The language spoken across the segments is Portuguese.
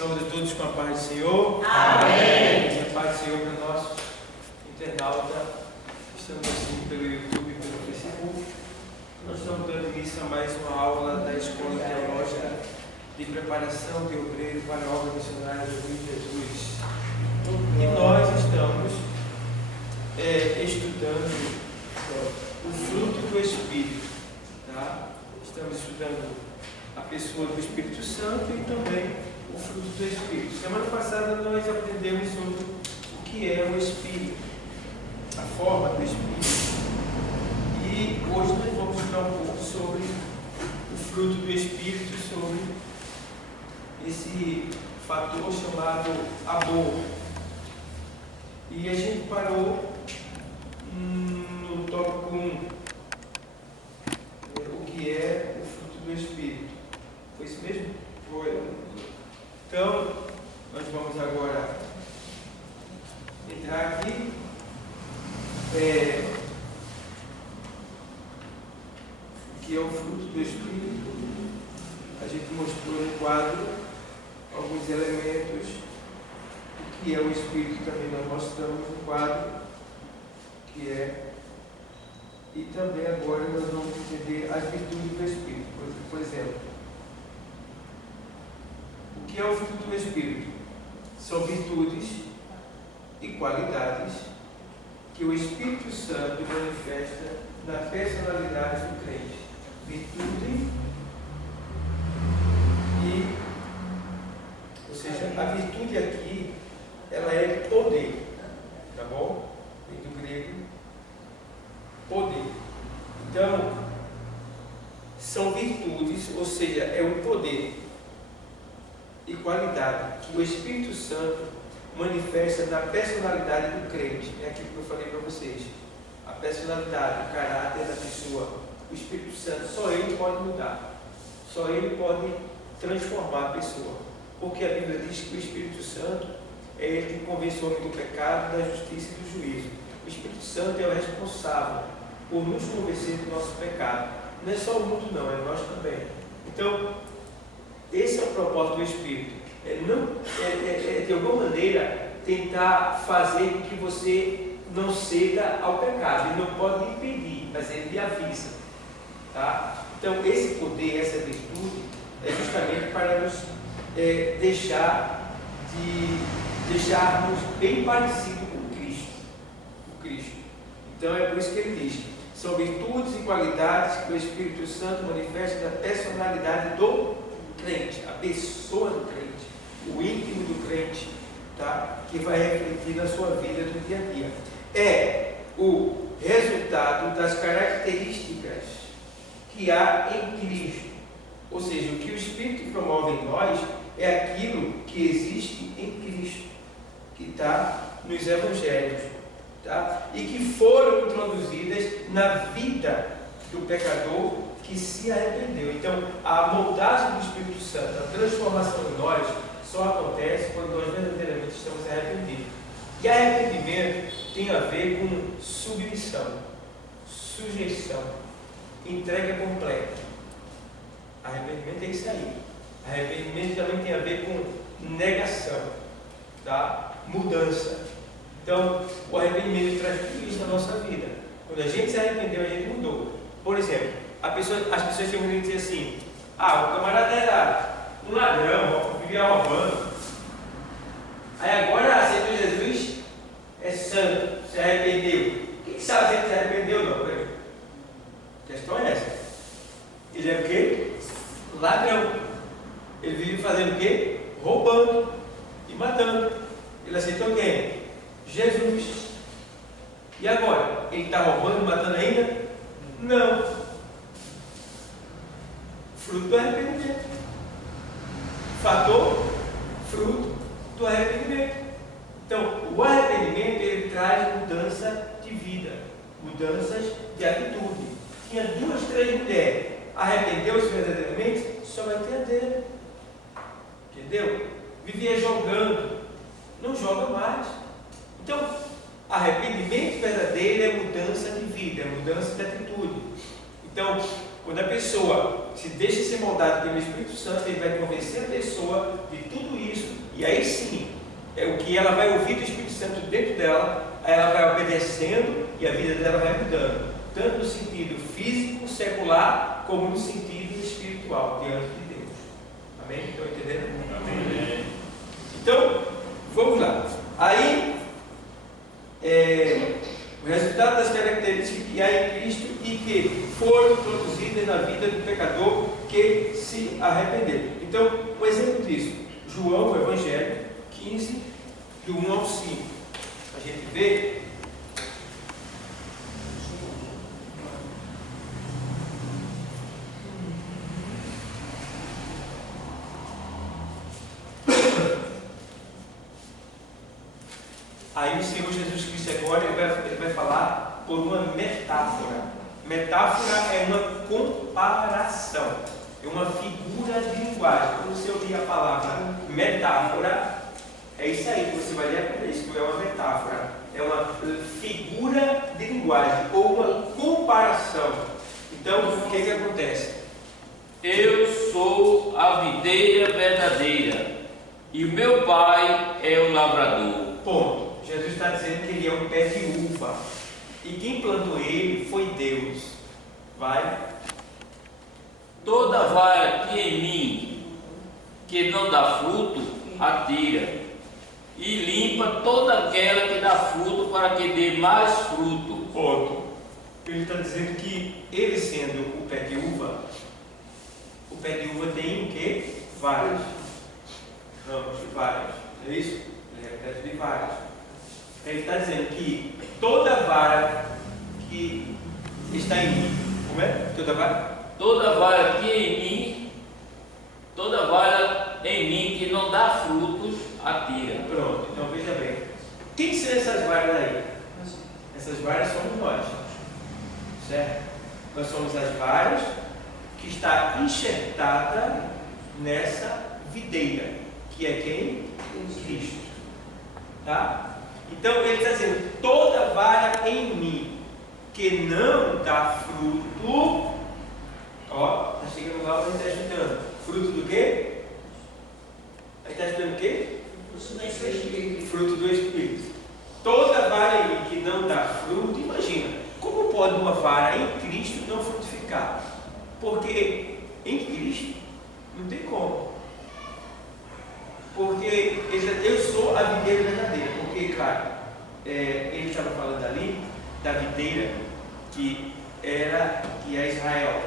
Saúde a todos com a paz do Senhor. Amém. E a paz do Senhor para nossos internautas. Estamos assim pelo YouTube e pelo Facebook. Nós estamos dando início a mais uma aula da Escola Teológica de Preparação de Obreiro para a Obra Missionária de Jesus. E nós estamos estudando o fruto do Espírito. Tá? Estamos estudando a pessoa do Espírito Santo e também o fruto do Espírito. Semana passada nós aprendemos sobre o que é o Espírito, a forma do Espírito. E hoje nós vamos estudar um pouco sobre o fruto do Espírito, sobre esse fator chamado amor. E a gente parou no tópico 1, o que é o fruto do Espírito. Foi isso mesmo? Foi. Então, nós vamos agora entrar aqui. O que é o fruto do Espírito? A gente mostrou no quadro alguns elementos. O que é o Espírito também nós mostramos no quadro. Que é. E também agora nós vamos entender as virtudes do Espírito. Por exemplo, o que é o fruto do Espírito? São virtudes e qualidades que o Espírito Santo manifesta na personalidade do crente. Virtude e, ou seja, a virtude aqui, ela é poder, tá bom? Vem do grego, poder. Então, são virtudes, ou seja, é um poder e qualidade que o Espírito Santo manifesta na personalidade do crente. É aquilo que eu falei para vocês. A personalidade, o caráter da pessoa, o Espírito Santo, só Ele pode mudar. Só Ele pode transformar a pessoa. Porque a Bíblia diz que o Espírito Santo é Ele que convence o homem do pecado, da justiça e do juízo. O Espírito Santo é o responsável por nos convencer do nosso pecado. Não é só o mundo não, é nós também. Então, esse é o propósito do Espírito. De alguma maneira, tentar fazer com que você não ceda ao pecado. Ele não pode lhe impedir, mas ele lhe avisa. Tá? Então, esse poder, essa virtude, é justamente para nos deixarmos bem parecidos com Cristo. Então, é por isso que ele diz: são virtudes e qualidades que o Espírito Santo manifesta na personalidade do crente, a pessoa do crente, o íntimo do crente, tá? Que vai refletir na sua vida do dia a dia. É o resultado das características que há em Cristo. Ou seja, o que o Espírito promove em nós é aquilo que existe em Cristo, que está nos Evangelhos, tá? E que foram introduzidas na vida do pecador que se arrependeu. Então, a moldagem do Espírito Santo, a transformação em nós, só acontece quando nós verdadeiramente estamos arrependidos. E arrependimento tem a ver com submissão, sujeição, entrega completa. Arrependimento é isso aí. Arrependimento também tem a ver com negação, tá? Mudança. Então, o arrependimento traz tudo isso na nossa vida. Quando a gente se arrependeu, a gente mudou. Por exemplo, as pessoas tinham que dizer assim: o camarada era um ladrão, vivia roubando. Aí agora aceitou Jesus, é santo, se arrependeu. Quem sabe se ele se arrependeu ou não? A questão é essa. Ele é o quê? Ladrão. Ele vive fazendo o quê? Roubando e matando. Ele aceitou quem? Jesus. E agora? Ele está roubando e matando ainda? Não. Fruto do arrependimento. Fator, fruto do arrependimento. Então, o arrependimento, ele traz mudança de vida, mudanças de atitude. Tinha 2, 3 mulheres, arrependeu-se verdadeiramente, só vai ter a dele. Entendeu? Vivia jogando, não joga mais. Então, arrependimento verdadeiro é mudança de vida, é mudança de atitude. Então, quando a pessoa se deixa ser moldada pelo Espírito Santo, ele vai convencer a pessoa de tudo isso E aí sim, é o que ela vai ouvir do Espírito Santo dentro dela, aí ela vai obedecendo e a vida dela vai mudando, tanto no sentido físico, secular, como no sentido espiritual, diante de Deus. Amém? Estão entendendo? Amém. Então, vamos lá. Aí, o resultado das características que há em Cristo e que foram introduzidas na vida do pecador que se arrependeu. Então, um exemplo disso, João, o Evangelho 15, do 1 ao 5. A gente vê aí o Senhor Jesus Cristo agora ele vai falar por uma metáfora. Metáfora é uma comparação, é uma figura de linguagem. Quando você ouvir a palavra metáfora, é isso aí que você vai ler, isso é uma metáfora, é uma figura de linguagem ou uma comparação. Então, o que acontece? Eu sou a videira verdadeira e o meu pai é o lavrador. Ponto. Jesus está dizendo que ele é um pé de uva e quem plantou ele foi Deus. Vai. Toda vara que em mim que não dá fruto, atira, e limpa toda aquela que dá fruto, para que dê mais fruto. Ponto. Ele está dizendo que ele sendo o pé de uva tem o quê? Varas. Ramos de varas. É isso? Ele é pé de varas. Ele está dizendo que toda vara que está em mim, como é? Toda vara? Toda vara que em mim, toda vara em mim que não dá frutos, atira. Pronto, então veja bem. Quem são essas varas aí? Essas varas somos nós, certo? Nós somos as varas que está enxertada nessa videira, que é quem? Cristo. Tá? Então ele está dizendo, toda vara em mim que não dá fruto, ó, está chegando lá, ele está ajudando. Fruto do quê? Ele está ajudando o quê? Fruto do Espírito. Toda vara em mim que não dá fruto, imagina, como pode uma vara em Cristo não frutificar? Porque em Cristo não tem como. Porque eu sou a videira verdadeira. Porque, claro, ele estava falando ali da videira que é Israel.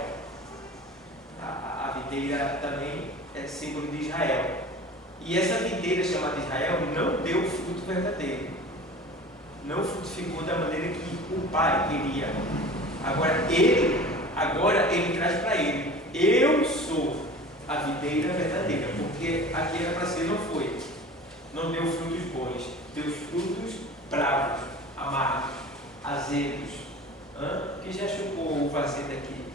A videira também é símbolo de Israel. E essa videira chamada Israel não deu fruto verdadeiro. Não frutificou da maneira que o Pai queria. Agora ele traz para ele: eu sou a videira verdadeira, porque aqui era para ser, não foi. Não deu frutos bons, deu frutos bravos, amargos, azedos. Quem já chupou o azedo aqui?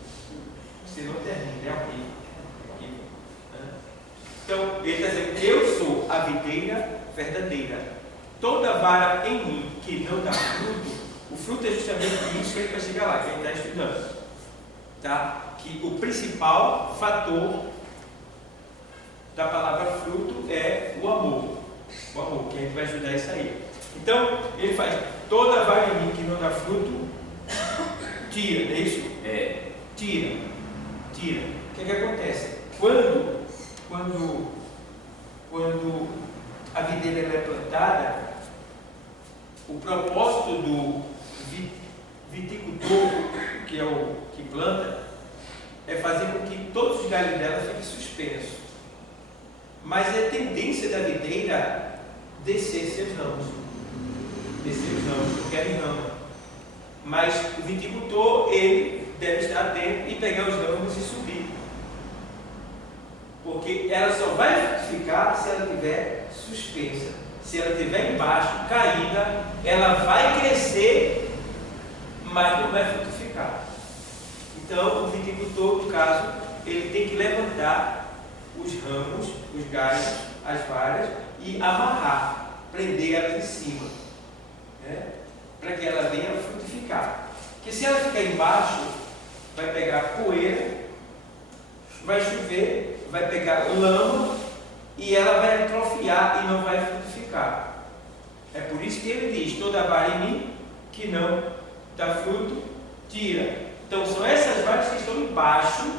Você não termina, é horrível. Então, ele está dizendo: eu sou a videira verdadeira. Toda vara em mim que não dá fruto, o fruto é justamente isso que ele vai chegar lá, que ele está estudando. Tá? Que o principal fator da palavra fruto é o amor. O amor, que a gente vai ajudar isso aí. Então, ele faz: toda vara em mim que não dá fruto, tira, não é isso? Tira. O que acontece? Quando a videira é plantada, o propósito do viticultor, que é o que planta, é fazer com que todos os galhos dela fiquem suspensos. Mas é tendência da videira descer seus ramos. Porque ela enrama. Mas o viticultor, ele deve estar atento e pegar os ramos e subir. Porque ela só vai frutificar se ela estiver suspensa. Se ela estiver embaixo, caída, ela vai crescer, mas não vai frutificar. Então, o viticultor, no caso, ele tem que levantar os ramos, os galhos, as varas e amarrar, prender elas em cima, né? Para que ela venha frutificar. Porque se ela ficar embaixo, vai pegar poeira, vai chover, vai pegar lama e ela vai atrofiar e não vai frutificar. É por isso que ele diz: toda vara em mim que não dá fruto, tira. Então são essas varas que estão embaixo,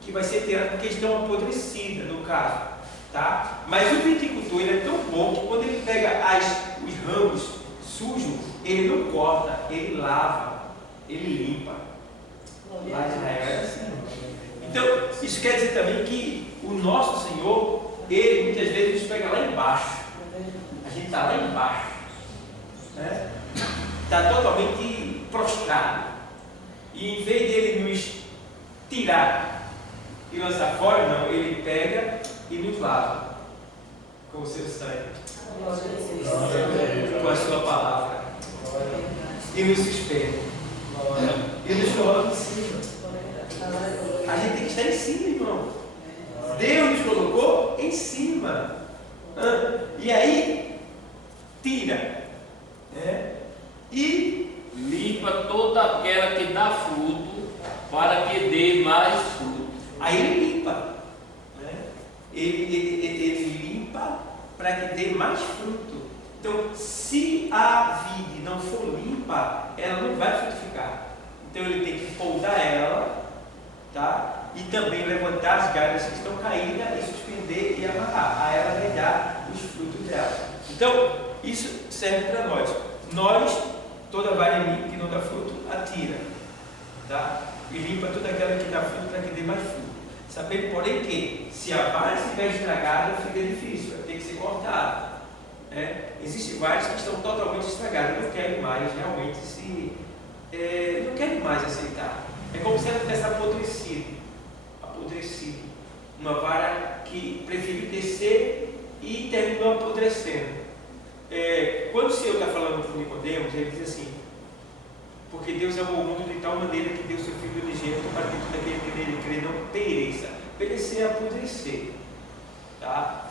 que vai ser tirada porque estão apodrecidas, no caso. Tá? Mas o viticultor, ele é tão bom que quando ele pega os ramos sujos, ele não corta, ele lava, ele limpa. Lá em Israel é assim. Então, isso quer dizer também que o nosso Senhor, ele muitas vezes nos pega lá embaixo. A gente está lá embaixo, né? Está totalmente prostrado. E em vez dele nos tirar e lançar fora, não, ele pega e nos lava com o seu sangue, com a sua palavra, e nos suspende, e nos coloca em cima. A gente tem que estar em cima, irmão. Deus nos colocou em cima. E aí, tira, e limpa toda aquela que dá fruto, para que dê mais fruto. Aí ele limpa, né? Ele limpa para que dê mais fruto. Então, se a vide não for limpa, ela não vai frutificar. Então ele tem que podar ela, tá? E também levantar as galhas que estão caídas e suspender e amarrar. Aí ela vai dar os frutos dela. Então, isso serve para nós. Nós, toda vara em mim que não dá fruto, atira, tá? E limpa toda aquela que dá fruto para que dê mais fruto. Sabendo, porém, que se a vara estiver estragada, fica difícil, vai ter que ser cortada. Existem varas que estão totalmente estragadas, não querem mais realmente não querem mais aceitar. É como se ela tivesse apodrecido. Uma vara que preferiu descer e terminou apodrecendo. Quando o Senhor está falando com Nicodemos, ele diz assim: porque Deus amou o mundo de tal maneira que deu seu Filho unigênito para que todo aquele que nele crê não pereça. Perecer é apodrecer, tá?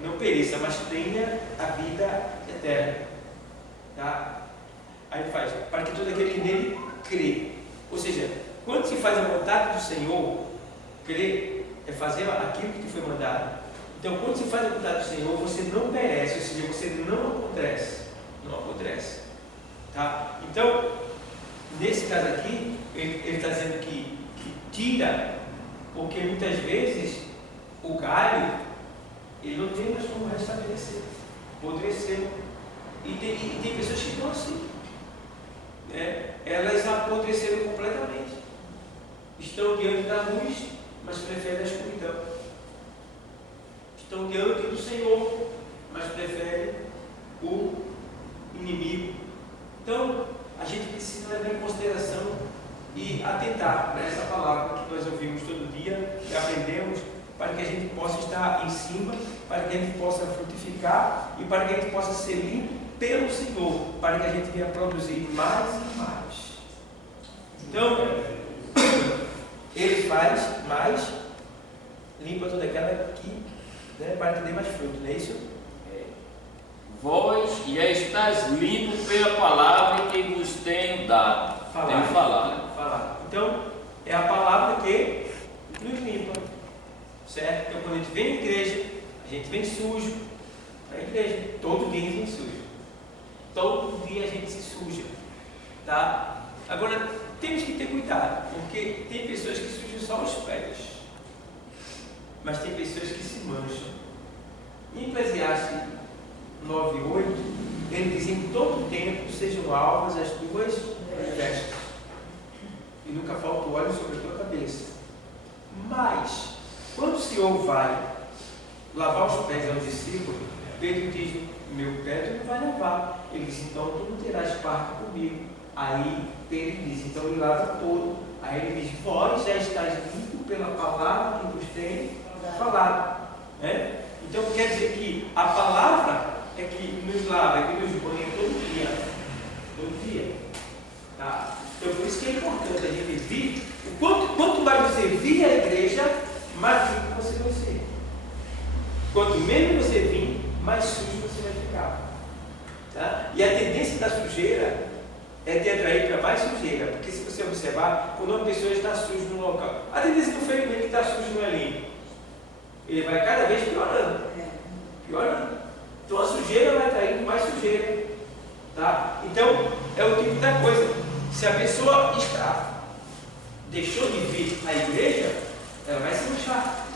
Não pereça, mas tenha a vida eterna, tá? Aí ele faz, para que todo aquele que nele crê. Ou seja, quando se faz a vontade do Senhor, crer é fazer aquilo que te foi mandado. Então, quando se faz a vontade do Senhor, você não perece, ou seja, você não apodrece. Tá? Então, nesse caso aqui, ele está dizendo que tira, porque muitas vezes o galho, ele não tem mais como restabelecer, apodreceu. E tem pessoas que estão assim, elas apodreceram completamente, estão diante da luz, mas preferem a escuridão, estão diante do Senhor, mas preferem o inimigo. Então, a gente precisa levar em consideração e atentar para essa palavra que nós ouvimos todo dia e aprendemos, para que a gente possa estar em cima, para que a gente possa frutificar e para que a gente possa ser limpo pelo Senhor, para que a gente venha produzir mais e mais. Então, ele faz mais, limpa toda aquela que, para que dê mais fruto, não é isso? Vós já estáis limpos pela palavra que vos tenho dado. Tenho falado. Então, é a palavra que nos limpa, certo? Então, quando a gente vem à igreja, a gente vem sujo para a igreja. Todo dia a gente vem sujo. Todo dia a gente se suja, tá? Agora, temos que ter cuidado, porque tem pessoas que sujam só os pés, mas tem pessoas que se mancham. Em Eclesiastes 9:8, ele diz: em todo tempo sejam alvas as tuas vestes, e nunca falta o óleo sobre a tua cabeça. Mas, quando o Senhor vai lavar os pés aos discípulos, Pedro diz: meu pé tu não vai lavar. Ele diz: então tu não terás parte comigo. Aí Pedro diz: então ele lava todo. Aí ele diz: vós já estáis limpo pela palavra que vos tenho falado. Então quer dizer que a palavra é que nos lava, é que nos banha todo dia, tá? Então por isso que é importante a gente vir. Quanto mais você vir à igreja, mais limpo você vai ser. Quanto menos você vir, mais sujo você vai ficar, tá? E a tendência da sujeira é te atrair para mais sujeira, porque se você observar, quando uma pessoa está suja no local, a tendência do ferimento que está sujo não é limpo. ele vai cada vez piorando. Piorando. Então a sujeira vai traindo mais sujeira. Tá? Então, é o tipo da coisa. Se a pessoa deixou de vir à igreja, ela vai se murchar.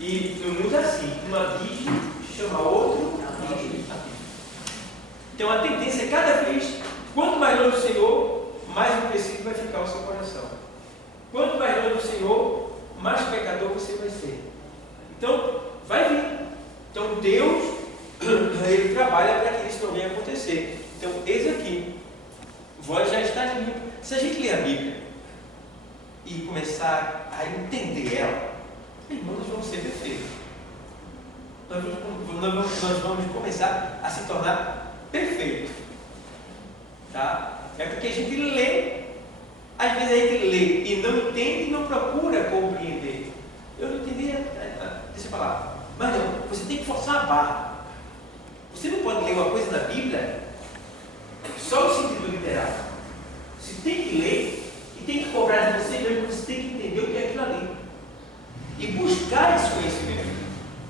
E no mundo é assim, um abismo chama outro abismo. Então a tendência é cada vez, quanto mais longe do Senhor, mais empobrecido vai ficar o seu coração. Quanto mais longe do Senhor, mais pecador você vai ser. Então, vai vir. Então Deus, Ele trabalha para que isso não venha acontecer. Então, eis aqui, vós já está limpo. Se a gente ler a Bíblia e começar a entender ela, irmãos, nós vamos ser perfeitos. Nós vamos começar a se tornar perfeitos. Tá? É porque a gente lê, às vezes a gente lê e não entende e não procura compreender. Eu não entendi, deixa eu falar. Mas não, você tem que forçar a barra. Você não pode ler uma coisa na Bíblia só no sentido literal. Você tem que ler e tem que cobrar de você mesmo, você tem que entender o que é aquilo ali. E buscar esse conhecimento.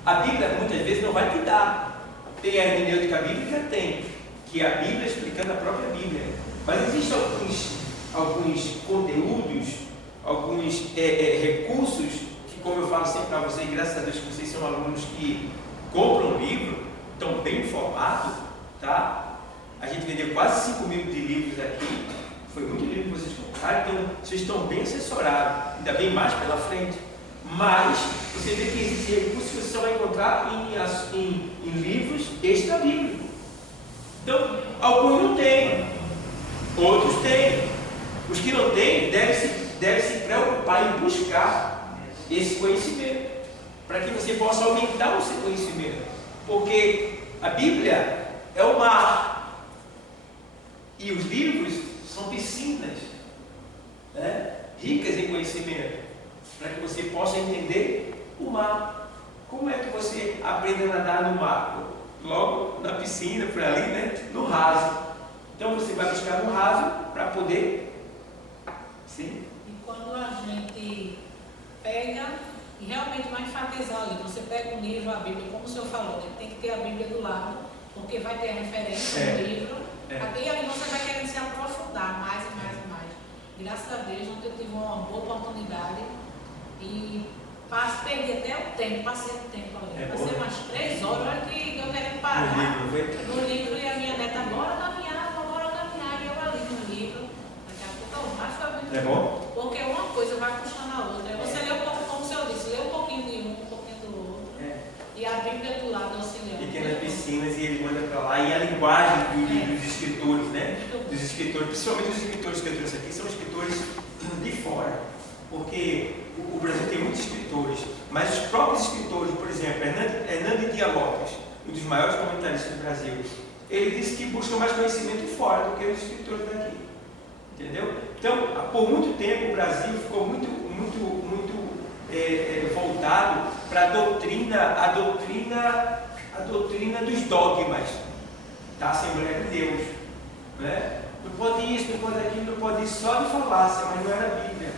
A Bíblia muitas vezes não vai te dar. Tem a hermenêutica bíblica? Tem. Que é a Bíblia explicando a própria Bíblia. Mas existem alguns conteúdos, alguns recursos, que, como eu falo sempre para vocês, graças a Deus que vocês são alunos que compram um livro, estão bem informados, tá? A gente vendeu quase 5 mil de livros aqui, foi muito livro que vocês compraram, então vocês estão bem assessorados, ainda bem mais pela frente. Mas você vê que existem recursos que você só vai encontrar em livros extra-bíblicos. Então, alguns não têm, outros têm. Os que não têm devem se preocupar em buscar esse conhecimento, para que você possa aumentar o seu conhecimento. Porque a Bíblia é o mar e os livros são piscinas, né? Ricas em conhecimento, para que você possa entender o mar. Como é que você aprende a nadar no mar? Logo na piscina, por ali, né? No raso. Então você vai buscar no raso para poder. Sim. E quando a gente pega e realmente vai enfatizar ali, você pega um livro, a Bíblia, como o senhor falou, né? Tem que ter a Bíblia do lado, porque vai ter a referência no livro. E ali você vai querendo se aprofundar mais e mais e mais. Graças a Deus, ontem eu tive uma boa oportunidade e perdi até o tempo, passei o tempo ali. Passei umas 3 horas, olha que eu querendo parar no livro e a minha neta, bora caminhar, e eu ali no livro. Daqui a pouco, mas foi muito bom. Porque uma coisa vai puxando a outra. Você lê um pouco, como o senhor disse, lê um pouquinho de um pouquinho do outro. E a Bíblia do lado auxiliando. Pequenas piscinas, e ele manda para lá. E a linguagem dos escritores, né? Dos escritores, principalmente os escritores que eu trouxe aqui, são escritores de fora. Porque o Brasil tem muitos escritores, mas os próprios escritores, por exemplo, Hernando Dias Lopes, um dos maiores comentaristas do Brasil, ele disse que busca mais conhecimento fora do que os escritores daqui. Entendeu? Então, por muito tempo o Brasil ficou muito voltado para a doutrina dos dogmas da Assembleia de Deus, né? Não pode isso, não pode aquilo, não pode isso, só de falácia, mas não era a Bíblia.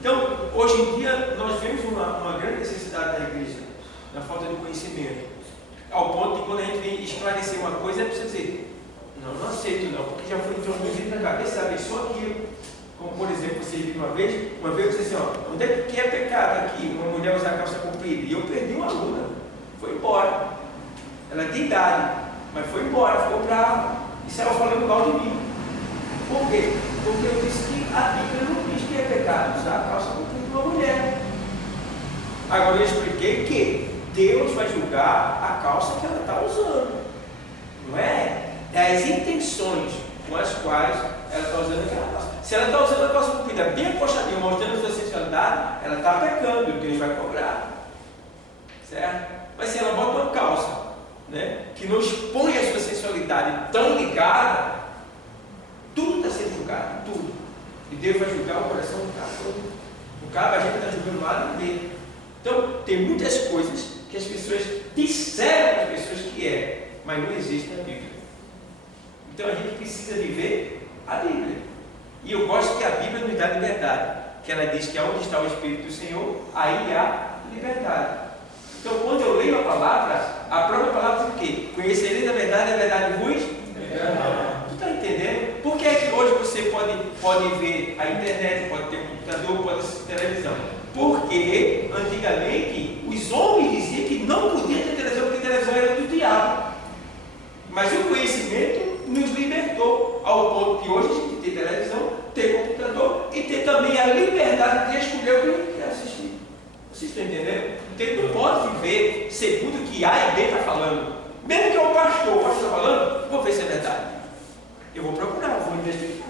Então, hoje em dia, nós vemos uma grande necessidade da igreja, na falta de conhecimento, ao ponto de quando a gente vem esclarecer uma coisa, é preciso dizer, não aceito não, porque já foi introduzido na cabeça da pessoa aquilo. Como, por exemplo, você viu uma vez eu disse assim, onde é que é pecado aqui, uma mulher usar calça comprida? E eu perdi uma aluna, foi embora. Ela tem idade, mas foi embora, ficou brava, e saiu falando mal de mim. Por quê? Porque eu disse que a Bíblia não diz que é pecado usar a calça comprida de uma mulher. Agora eu expliquei que Deus vai julgar a calça que ela está usando. Não é? É as intenções com as quais ela está usando aquela calça. Se ela está usando a calça comprida bem acostadinha, mostrando a sua sensualidade, ela está pecando, Deus vai cobrar. Certo? Mas se ela bota uma calça, né, que não expõe a sua sensualidade tão ligada, tudo está sendo julgado, tudo. E Deus vai julgar o coração do cara todo. O cara, a gente está julgando o lado dele. Então, tem muitas coisas que as pessoas disseram para as pessoas que é, mas não existe na Bíblia. Então, a gente precisa viver a Bíblia. E eu gosto que a Bíblia nos dá liberdade. Que ela diz que onde está o Espírito do Senhor, aí há liberdade. Então, quando eu leio a palavra, a própria palavra diz o quê? Conhecereis a verdade vos? Tu está entendendo? Por que é que hoje você pode ver a internet, pode ter um computador, pode assistir televisão? Porque, antigamente, os homens diziam que não podia ter televisão, porque televisão era do diabo. Mas o conhecimento nos libertou, ao ponto que hoje a gente tem televisão, tem computador e tem também a liberdade de escolher o que a gente quer assistir. Vocês estão entendendo? Então ele não pode viver segundo o que A e B está falando. Mesmo que é o pastor está falando, vou ver se é verdade. Eu vou procurar, vou investigar.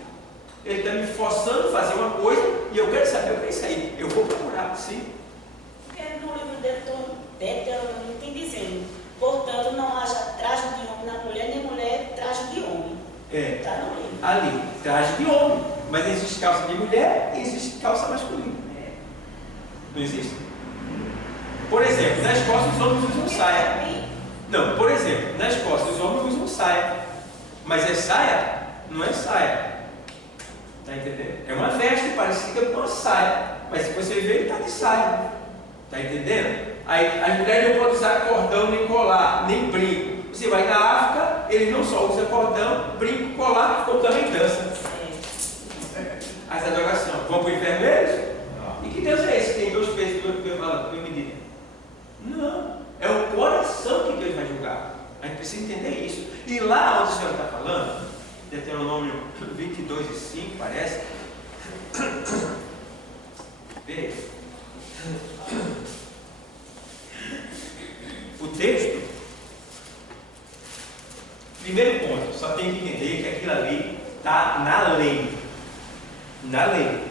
Ele está me forçando a fazer uma coisa e eu quero saber o que é isso aí. Eu vou procurar, sim. Porque no livro de Deuteronômio tem dizendo, portanto, não haja traje de homem na mulher, nem mulher traje de homem. Está no livro. Ali, traje de homem. Mas existe calça de mulher e existe calça masculina. Não existe? Por exemplo, na Escócia os homens usam saia. Não, por exemplo, na Escócia os homens usam saia. Mas é saia? Não é saia. Está entendendo? É uma veste parecida com uma saia. Mas se você ver, ele está de saia. Está entendendo? Aí, as mulheres não podem usar cordão, nem colar, nem brinco. Você vai na África, eles não só usam cordão, brinco, colar, como também dançam. As adorações. Vão para o inferno eles? E que Deus é esse que tem 2 pesos e 2 medidas? Não. É o coração que Deus vai julgar. A gente precisa entender isso. E lá onde o Senhor está falando, Deuteronômio 22 e 5, parece. Veja. O texto, primeiro ponto, só tem que entender que aquilo ali está na lei. Na lei.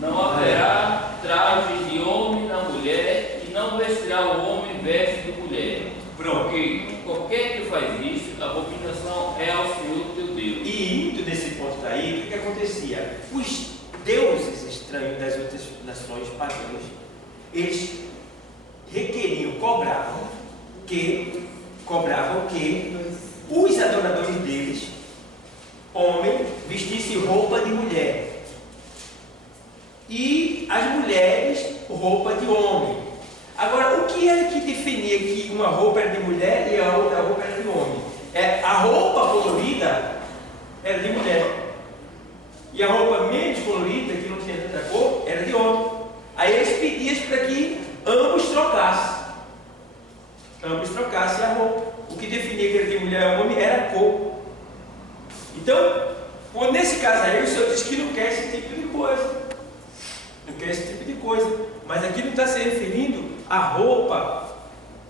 Não haverá traje de homem na mulher, e não vestirá o homem veste de mulher. Pronto. Porque qualquer que faz isso, a abominação é ao Senhor teu Deus. E indo desse ponto daí, o que acontecia? Os deuses estranhos das outras nações pagãs, eles requeriam, cobravam que os adoradores deles, homem, vestissem roupa de mulher. E as mulheres, roupa de homem. Agora, o que era que definia que uma roupa era de mulher e a outra roupa era de homem? A roupa colorida era de mulher. E a roupa menos colorida, que não tinha tanta cor, era de homem. Aí eles pediam para que ambos trocassem. Ambos trocassem a roupa. O que definia que era de mulher ou homem era a cor. Então, nesse caso aí, o Senhor diz que não quer esse tipo de coisa. Não quer esse tipo de coisa. Mas aqui não está se referindo à roupa.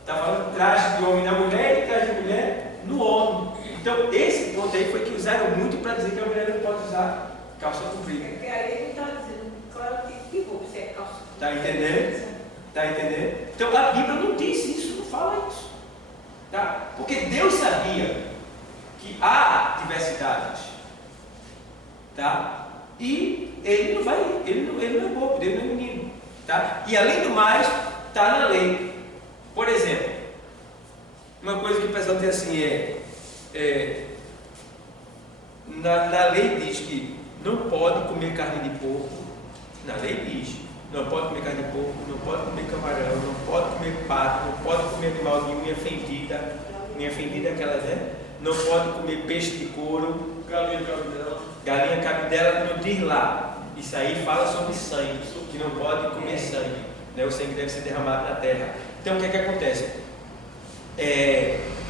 Está falando traje de homem na mulher e traje de mulher no homem. Então, esse ponto aí foi que usaram muito para dizer que a mulher não pode usar calça comprida. Porque aí ele está dizendo qual é o tipo de roupa, se é calça. Está entendendo? Está entendendo? Então, a Bíblia não diz isso, não fala isso. Tá? Porque Deus sabia que há diversidades. Tá? E ele não vai, ele não é bobo, Deus não é menino. Tá? E além do mais, está na lei. Por exemplo, uma coisa que o pessoal diz assim na lei diz que não pode comer carne de porco. Na lei diz, não pode comer carne de porco, não pode comer camarão, não pode comer pato, não pode comer animal de unha fendida aquelas, né? Não pode comer peixe de couro, galinha cabidela, não diz lá. Isso aí fala sobre sangue, que não pode comer sangue, né? O sangue deve ser derramado na terra. Então o que é que acontece?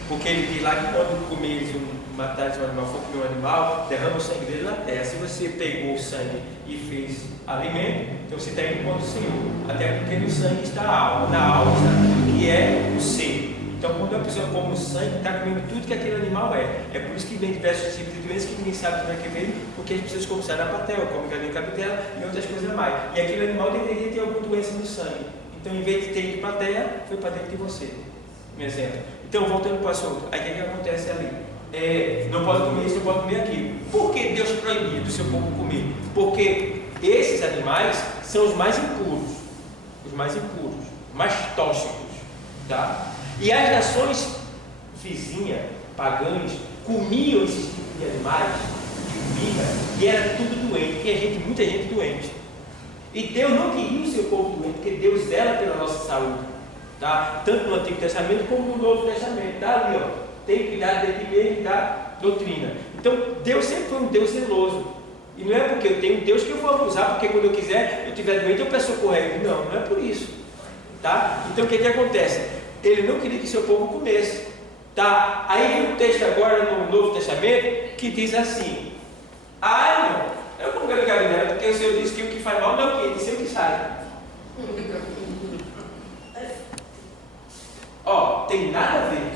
Porque ele diz lá que quando comer matar um animal, for comer um animal, derrama o sangue dele na terra. Se você pegou o sangue e fez alimento, então você está indo contra o Senhor. Até porque no sangue está a alma, na alma está tudo que é o ser. Então, quando a pessoa come o sangue, está comendo tudo que aquele animal é. É por isso que vem diversos tipos de doenças que ninguém sabe como é que vem, porque as pessoas comem sarapatel, comem galinha cabidela e outras coisas mais. E aquele animal deveria ter alguma doença no sangue. Então, em vez de ter ido para a terra, foi para dentro de você. Um exemplo. Então, voltando para o assunto, aí o que acontece ali? Não pode comer isso, não pode comer aquilo. Por que Deus proibia do seu povo comer? Porque esses animais são os mais impuros, mais tóxicos, tá? E as nações vizinhas, pagãs, comiam esses tipos de animais, de comida, e era tudo doente, tinha muita gente doente. E Deus não queria o seu povo doente, porque Deus zela pela nossa saúde. Tá? Tanto no Antigo Testamento como no Novo Testamento. Tá ali, ó. Tem que cuidar dele mesmo e da doutrina. Então, Deus sempre foi um Deus zeloso. E não é porque eu tenho um Deus que eu vou abusar, porque quando eu quiser, eu estiver doente, eu peço socorro a Ele. Não, não é por isso. Tá? Então, o que acontece? Ele não queria que seu povo comesse. Tá? Aí vem um texto agora no Novo Testamento que diz assim: não, eu não quero galinha, porque o Senhor disse que o que faz mal não é o que ele disse, é o que sai. Tem nada a ver.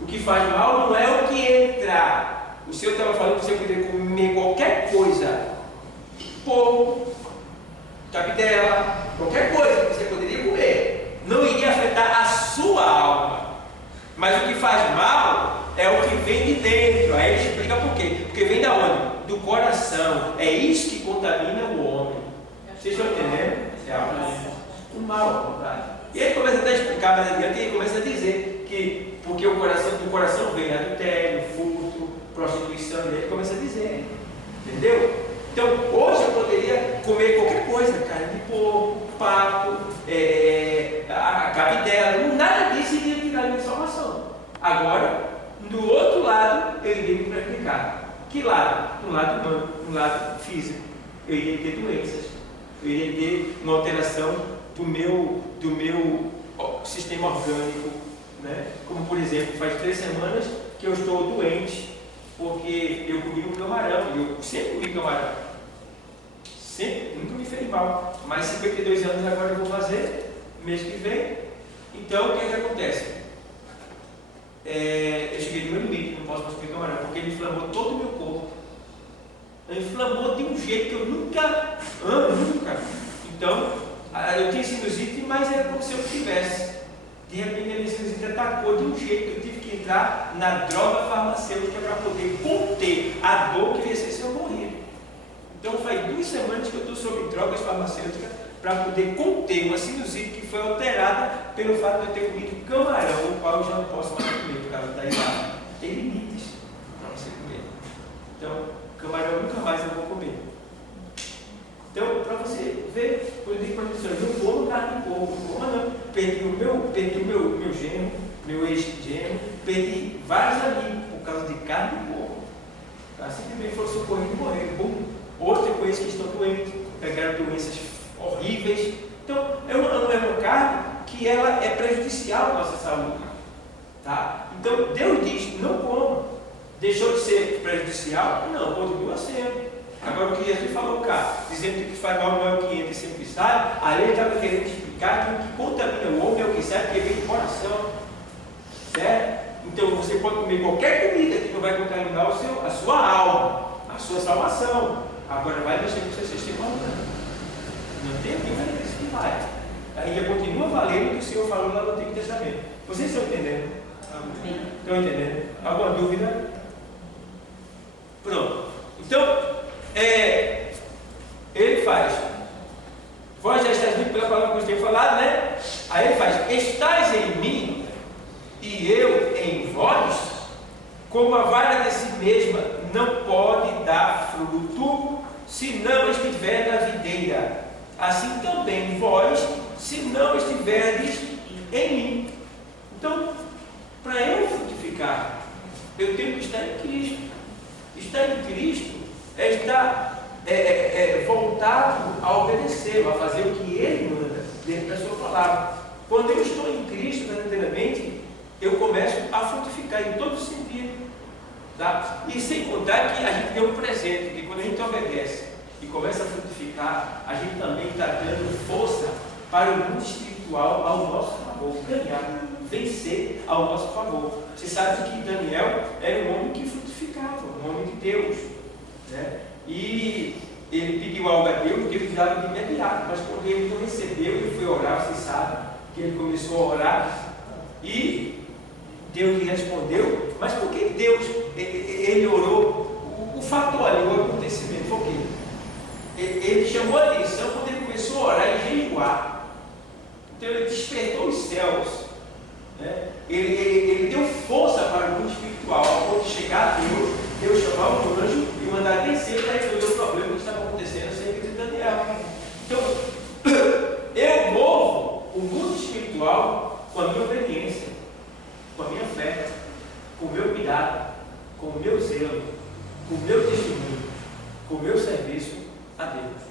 O que faz mal não é o que entra. O Senhor estava falando que você poderia comer qualquer coisa, porco, cabidela, qualquer coisa que você poderia comer, não iria afetar a sua alma. Mas o que faz mal é o que vem de dentro. Aí ele explica por quê. Porque vem da onde? Do coração. É isso que contamina o homem. Vocês estão entendendo? O mal, a vontade. E ele começa até a explicar mais adiante, e ele começa a dizer que porque do coração vem adultério, furto, prostituição, e ele começa a dizer. Entendeu? Então, hoje eu poderia comer qualquer coisa, carne de porco, pato, a cabidela, nada disso iria tirar a minha salvação. Agora, do outro lado, eu iria me prejudicar. Que lado? Um lado humano, um lado físico. Eu iria ter doenças, eu iria ter uma alteração do meu sistema orgânico, né? Como por exemplo, faz 3 semanas que eu estou doente, porque eu comi um camarão, e eu sempre comi camarão, sempre, nunca me fez mal, mas 52 anos agora eu vou fazer, mês que vem. Então o que acontece? Eu cheguei no meu limite, não posso mais comer camarão, porque ele inflamou todo o meu corpo. Ele inflamou de um jeito que eu nunca. Então, eu tinha sinusite, mas era como se eu tivesse. De repente a minha sinusite atacou de um jeito que eu tive que entrar na droga farmacêutica para poder conter a dor que ia ser se eu morrer. Então faz 2 semanas que eu estou sob drogas farmacêuticas para poder conter uma sinusite que foi alterada pelo fato de eu ter comido camarão, o qual eu já não posso mais comer por causa da idade. Tem limites para você comer. Então, camarão nunca mais eu vou comer. Então, para você ver, por exemplo, eu não como carne de porco, não. Perdi o meu genro, meu ex-genro, perdi vários amigos por causa de carne de porco. Simplesmente foram socorridos e morreram. Outros eu conheço que estão doentes, pegaram doenças horríveis. Então, é uma carne que ela é prejudicial à nossa saúde. Tá? Então, Deus diz, não coma. Deixou de ser prejudicial? Não, continua sendo. Agora, o que Jesus falou cá, dizendo que o que faz mal não é o que entra e sempre que sai, a lei estava querendo explicar que o que contamina o homem é o que sai, porque vem do coração. Certo? Então, você pode comer qualquer comida que não vai contaminar a sua alma, a sua salvação. Agora, vai mexer com o seu sistema orgânico. Não tem ninguém vai dizer que vai. Ainda continua valendo o que o Senhor falou lá no Antigo Testamento. Vocês estão entendendo? Estão entendendo? Alguma dúvida? Pronto. Então, ele faz. Vós já estáis vivos pela palavra que eu tenho falado, né? Aí ele faz: estáis em mim e eu em vós, como a vara de si mesma não pode dar fruto se não estiver na videira, assim também vós, se não estiverdes em mim. Então, para eu frutificar, eu tenho que estar em Cristo. Estar em Cristo é estar voltado a obedecer, a fazer o que Ele manda dentro da sua palavra. Quando eu estou em Cristo verdadeiramente, eu começo a frutificar em todo sentido. Tá? E sem contar que a gente tem um presente, que quando a gente obedece e começa a frutificar, a gente também está dando força para o mundo espiritual ao nosso favor, ganhar, vencer ao nosso favor. Você sabe que Daniel era um homem que frutificava, um homem de Deus, né? E ele pediu algo a Deus, Deus dava de imediato, mas quando ele não recebeu, ele foi orar, você sabe que ele começou a orar e Deus lhe respondeu. Mas por que Deus, ele orou? O fato ali, o acontecimento foi o quê? Ele chamou a atenção quando ele começou a orar e jejuar. Então ele despertou os céus, né? Ele deu força para o mundo espiritual, ao ponto de chegar a Deus chamar um anjo e mandar descer para resolver o problema que estava acontecendo acerca de Daniel. Então, eu movo o mundo espiritual cuidado com o meu zelo, com o meu testemunho, com o meu serviço a Deus.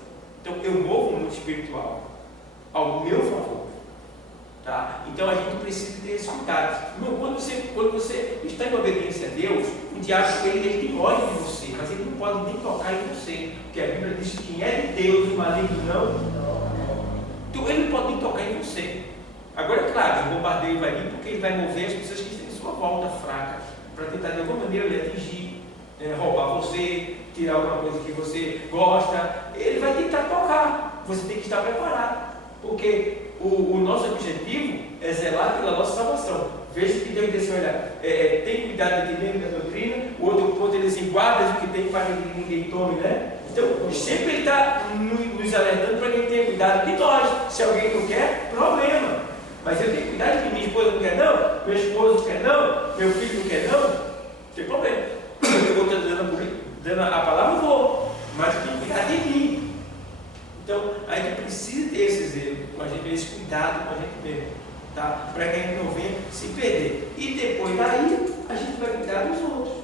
Então eu movo o mundo espiritual ao meu favor. Tá? Então a gente precisa ter esse cuidado. Quando você está em obediência a Deus, o diabo ele tem ódio de você, mas ele não pode nem tocar em você, porque a Bíblia diz que quem é de Deus, o maligno não. Então ele não pode nem tocar em você. Agora é claro, o bombardeio vai vir porque ele vai mover as pessoas que estão em sua volta fraca, para tentar de alguma maneira lhe atingir, roubar você, tirar alguma coisa que você gosta. Ele vai tentar tocar. Você tem que estar preparado, porque o nosso objetivo é zelar pela nossa salvação. Veja que Deus disse: olha, tem cuidado de ti mesmo da doutrina. O outro ponto ele diz: guarda o que tem para que ninguém tome, né? Então sempre ele está nos alertando para que ele tenha cuidado de nós. Se alguém não quer, problema. Mas eu tenho que cuidar de mim. Minha esposa não quer não, meu esposo não quer não, meu filho não quer não, tem problema. Eu vou dando a palavra, eu vou, mas eu tenho que cuidar de mim. Então a gente precisa ter esse zelo, esse cuidado com a gente mesmo, tá? Para que a gente não venha se perder. E depois daí a gente vai cuidar dos outros.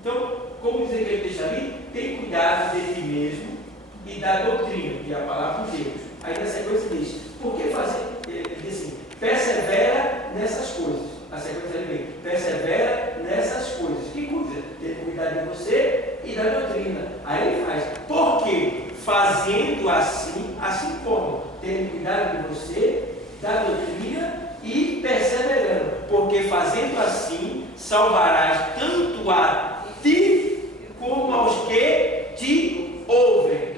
Então, como dizer que ele deixa ali, tem cuidado de ti mesmo e da doutrina, que é a palavra de Deus. Aí na sequência diz: por que fazer? Ele diz assim: persevera nessas coisas. A sequência ele vem: persevera nessas coisas. Que coisa? Ter cuidado de você e da doutrina. Aí ele faz: por quê? Fazendo assim como ter cuidado de você, da doutrina e perseverando, porque fazendo assim salvarás tanto a ti como aos que te ouvem.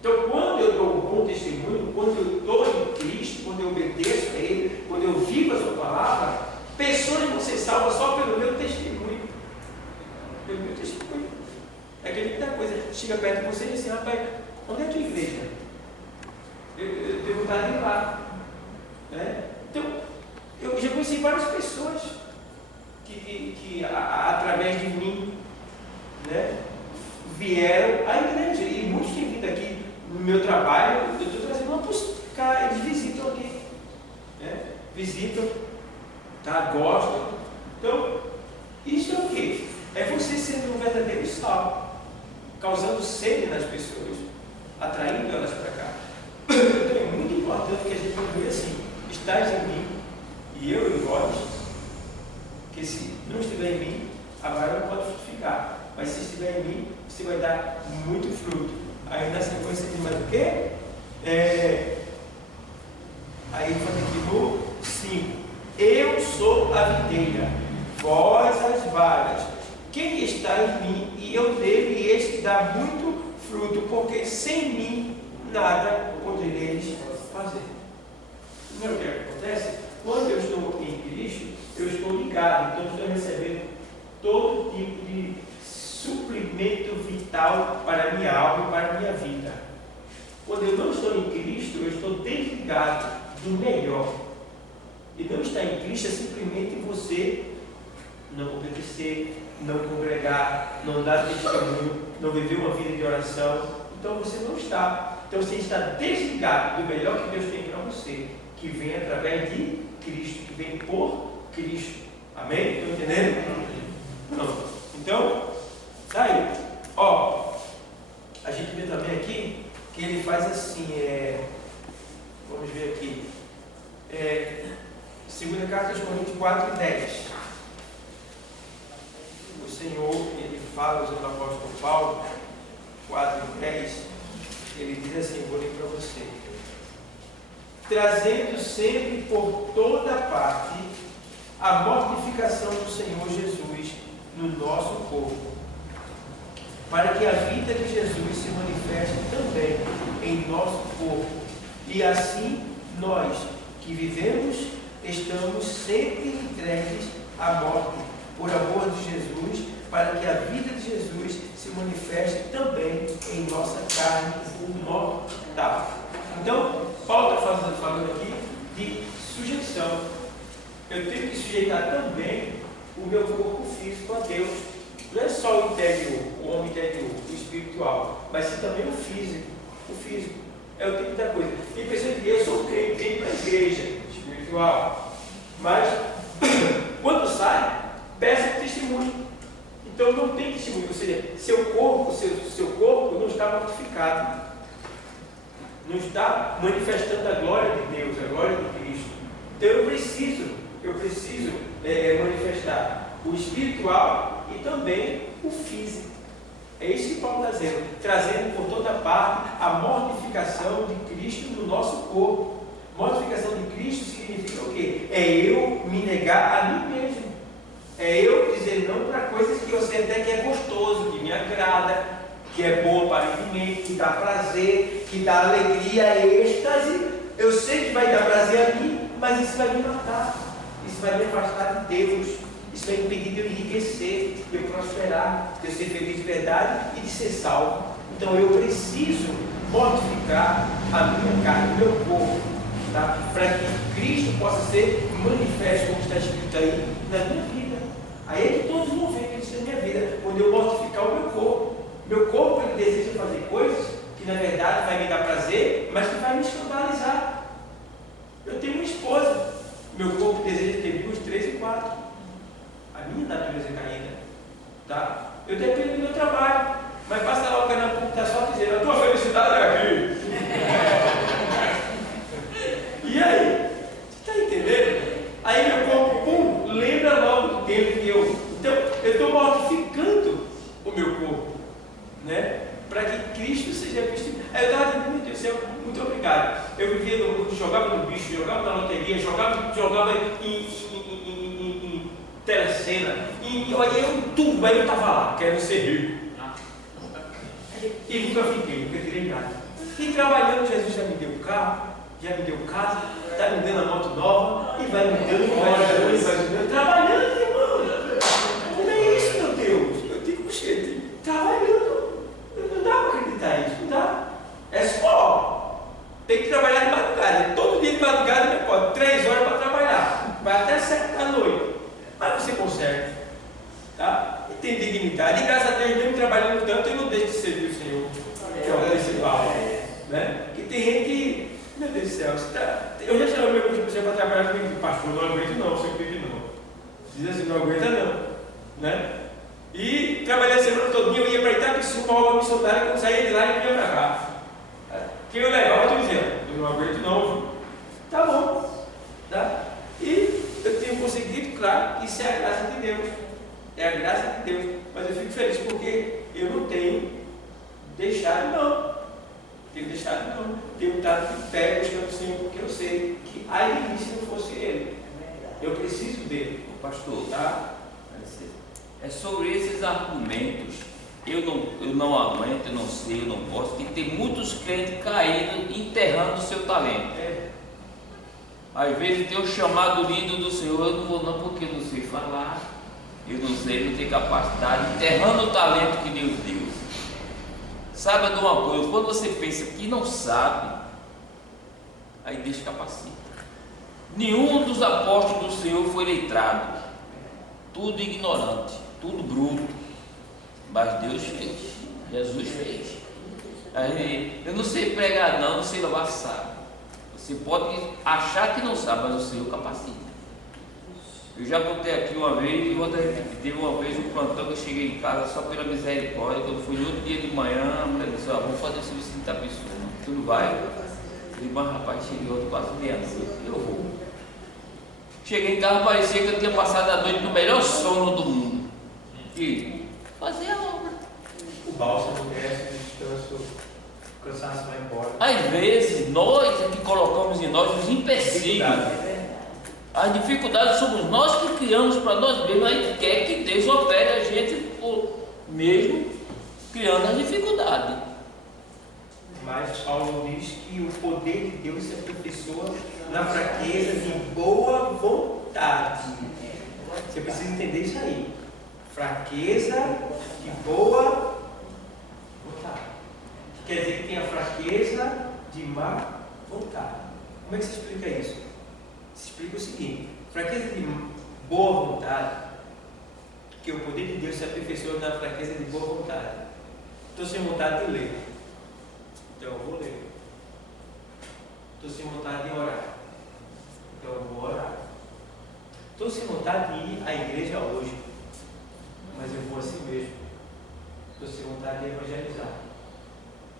Então, quando eu dou um bom testemunho, quando eu estou em Cristo, quando eu obedeço a Ele, quando eu vivo a Sua palavra, pessoas vão ser salvas só pelo meu testemunho. Pelo meu testemunho. É aquele tipo da coisa, chega perto de você e diz assim: rapaz, onde é a tua igreja? Eu tenho vontade de ir lá. Né? Então, eu já conheci várias pessoas que através de mim, né, vieram à igreja. E muitos têm vindo aqui no meu trabalho. Eu estou trazendo uma cá, eles visitam aqui. Né? Visitam, tá? Gostam. Então, isso é o quê? É você sendo um verdadeiro sal, causando sede nas pessoas, atraindo elas para cá. Então é muito importante que a gente veja assim: estás em mim e eu em vós, que se não estiver em mim, a vara não pode frutificar, mas se estiver em mim, você vai dar muito fruto. Aí na sequência diz mais o quê? Aí fala aqui no 5: eu sou a videira, vós as varas. Quem está em mim e eu nele, e este dá muito fruto, porque sem mim nada podereis fazer. Não é o que acontece? Quando eu estou em Cristo, eu estou ligado, então eu estou recebendo todo tipo de suprimento vital para a minha alma e para a minha vida. Quando eu não estou em Cristo, eu estou desligado do melhor. E não estar em Cristo é simplesmente você não obedecer, não congregar, não dar testemunho, não viver uma vida de oração. Então você não está. Então você está desligado do melhor que Deus tem para você, que vem através de Cristo, que vem por Cristo. Amém? Estão entendendo? Não. Então, tá aí. Ó, a gente vê também aqui que ele faz assim, vamos ver aqui. 2 Carta aos Coríntios 4:10. O Senhor, ele fala, usando o apóstolo Paulo, 4:10, ele diz assim, vou ler para você: trazendo sempre por toda parte a mortificação do Senhor Jesus no nosso corpo, para que a vida de Jesus se manifeste também em nosso corpo, e assim nós que vivemos estamos sempre entregues à morte por amor de Jesus, para que a vida de Jesus se manifeste também em nossa carne mortal. Então, Paulo está falando aqui de sujeição. Eu tenho que sujeitar também o meu corpo físico a Deus. Não é só o interior, o homem interior, o espiritual, mas sim também o físico. O físico é o tipo da coisa. Tem pessoas que eu sou crente, venho para a igreja espiritual, mas quando sai, peça testemunho. Então não tem testemunho, ou seja, seu corpo não está mortificado, não está manifestando a glória de Deus, a glória de Cristo. Então eu preciso manifestar o espiritual e também o físico. É isso que Paulo está dizendo, trazendo por toda parte a mortificação de Cristo no nosso corpo. Mortificação de Cristo significa o quê? É eu me negar a mim mesmo. É eu dizer não para coisas que eu sei até que é gostoso, que me agrada, que é bom aparentemente, que dá prazer, que dá alegria, êxtase. Eu sei que vai dar prazer a mim, mas isso vai me matar. Isso vai me afastar de Deus. Isso vai impedir de eu enriquecer, de eu prosperar, de eu ser feliz de verdade e de ser salvo. Então eu preciso mortificar a minha carne, o meu corpo, tá? Para que Cristo possa ser manifesto, como está escrito aí, na minha vida. Aí é que todos vão ver Cristo na minha vida, quando eu mortificar o meu corpo. Meu corpo, ele deseja fazer coisas que na verdade vai me dar prazer, mas que vai me escandalizar. Eu tenho uma esposa, meu corpo deseja ter 2, 3 e 4. A minha natureza é caída, tá? Eu dependo do meu trabalho, mas passa lá o canal que está só dizendo, a tua felicidade é aqui. E aí? Você está entendendo? Aí meu corpo, lembra logo do tempo que eu... Então, eu estou mortificando o meu corpo, né? Para que Cristo seja visto. Aí eu estava dizendo, meu Deus do céu, muito obrigado. Eu vivia jogava no bicho, jogava na loteria, jogava em telecena, e olhei um tubo, aí eu estava lá, querendo ser rico. E nunca tirei nada. E trabalhando, Jesus já me deu carro, já me deu casa, está me dando a moto nova, e vai me dando, vai me dando, trabalhando, irmão. Como é isso, meu Deus? Eu digo, gente, trabalhando. Não dá para acreditar isso, não dá. É só. Tem que trabalhar de madrugada. Todo dia de madrugada não pode. 3 horas para trabalhar. Vai até 7 da noite. Mas você consegue. Tá? E tem dignidade. E graças a Deus, mesmo trabalhando tanto, eu não deixo de servir o Senhor. Que é o principal. Né? Que tem gente que. Meu Deus do céu, eu já chamei meu curso para trabalhar comigo. Pastor, não aguento não, você que não. Diz assim, não aguenta não. Né? E trabalhei a semana todinha, eu ia para Itapiçu, uma obra missionária, quando saía de lá e vinha para cá. Que eu legal, eu estou dizendo, eu não aguento não. Tá bom. Tá? E eu tenho conseguido, claro, isso é a graça de Deus. É a graça de Deus. Mas eu fico feliz porque eu não tenho deixado não. Tenho estado de pé buscando o Senhor, porque eu sei que ai de mim se não fosse Ele. Eu preciso dele. Pastor, tá? É sobre esses argumentos. Eu não aguento, eu não sei, eu não posso. Que tem muitos crentes caindo, enterrando o seu talento. Às vezes tem um chamado lindo do Senhor, eu não vou não, porque eu não sei falar, eu não sei, não tenho capacidade, enterrando o talento que Deus deu. Saiba de uma coisa, quando você pensa que não sabe, aí descapacita. Nenhum dos apóstolos do Senhor foi letrado, tudo ignorante, tudo bruto, mas Deus fez, Jesus fez. Aí, eu não sei pregar não sei lavar sabe. Você pode achar que não sabe, mas o Senhor capacita. Eu já contei aqui uma vez, e outra teve uma vez um plantão que eu cheguei em casa só pela misericórdia. Quando fui no outro dia de manhã, a mulher disse, vamos fazer o serviço de Itapiçu, tu não vai? Eu disse, mas rapaz, cheguei outro quase meia-noite, eu vou. Cheguei em casa, parecia que eu tinha passado a noite no melhor sono do mundo. E fazer a obra. O bálsamo desce, o descanso, o cansaço vai embora. Às vezes, nós é que colocamos em nós os empecilhos. As dificuldades somos nós que criamos para nós mesmos. A gente quer que Deus opere a gente mesmo criando as dificuldades. Mas Paulo diz que o poder de Deus se aperfeiçoa na fraqueza de boa vontade. Você precisa entender isso aí. Fraqueza de boa vontade. Quer dizer que tem a fraqueza de má vontade. Como é que se explica isso? Se explica o seguinte: fraqueza de boa vontade, que o poder de Deus se aperfeiçoa na fraqueza de boa vontade. Estou sem vontade de ler, então eu vou ler. Estou sem vontade de orar, então eu vou orar. Estou sem vontade de ir à igreja hoje, mas eu vou assim mesmo. Estou sem vontade de evangelizar.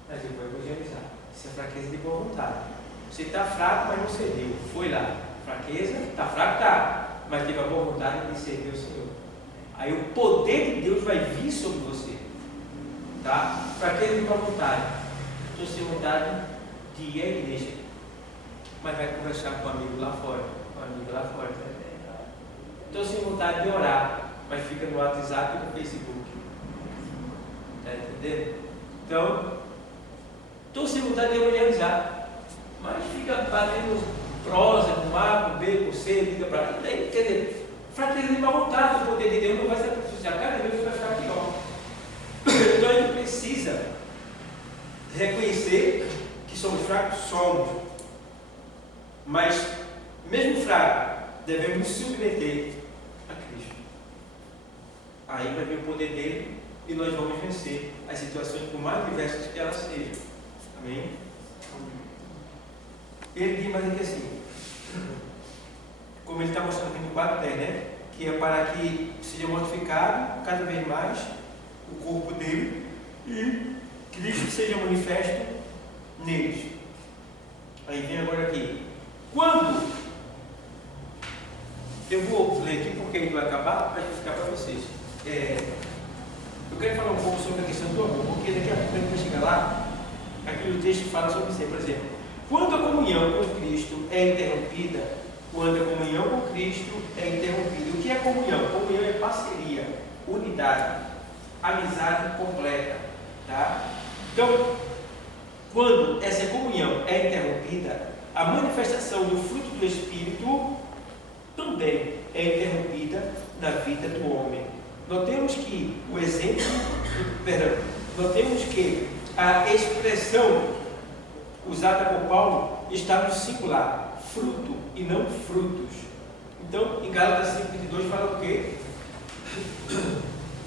Mas eu vou evangelizar. Isso é fraqueza de boa vontade. Você está fraco, mas não cedeu. Foi lá. Fraqueza, está fraco, tá. Mas teve a boa vontade de servir o Senhor. Aí o poder de Deus vai vir sobre você. Tá? Fraqueza de boa vontade. Estou sem vontade de ir à igreja. Mas vai conversar com um amigo lá fora. Com um amigo lá fora. Estou sem vontade de orar. Mas fica no WhatsApp e no Facebook. Está entendendo? Então, estou sem vontade de evangelizar. Mas fica batendo prosa com A, com B, com C, liga para lá. Quer dizer, fraqueza de má vontade, o poder de Deus não vai se aperfeiçoar. Cada vez vai ficar pior. Então a gente precisa reconhecer que somos fracos, somos. Mas, mesmo fraco, devemos nos submeter a Cristo. Aí vai vir o poder dele e nós vamos vencer as situações, por mais diversas que elas sejam. Amém? Ele diz mais aqui assim, como ele está mostrando aqui no 4:10, né? Que é para que seja mortificado cada vez mais o corpo dele e Cristo seja manifesto neles. Aí vem agora aqui. Quando? Eu vou ler aqui porque ele vai acabar para explicar para vocês. Eu quero falar um pouco sobre a questão do amor, porque daqui a pouco a gente vai chegar lá, aquele texto fala sobre isso, por exemplo. Quando a comunhão com Cristo é interrompida, o que é comunhão? Comunhão é parceria, unidade, amizade completa. Tá? Então, quando essa comunhão é interrompida, a manifestação do fruto do Espírito também é interrompida na vida do homem. Notemos que notemos que a expressão usada por Paulo está no singular, fruto e não frutos. Então, em Gálatas 5:22 fala o quê?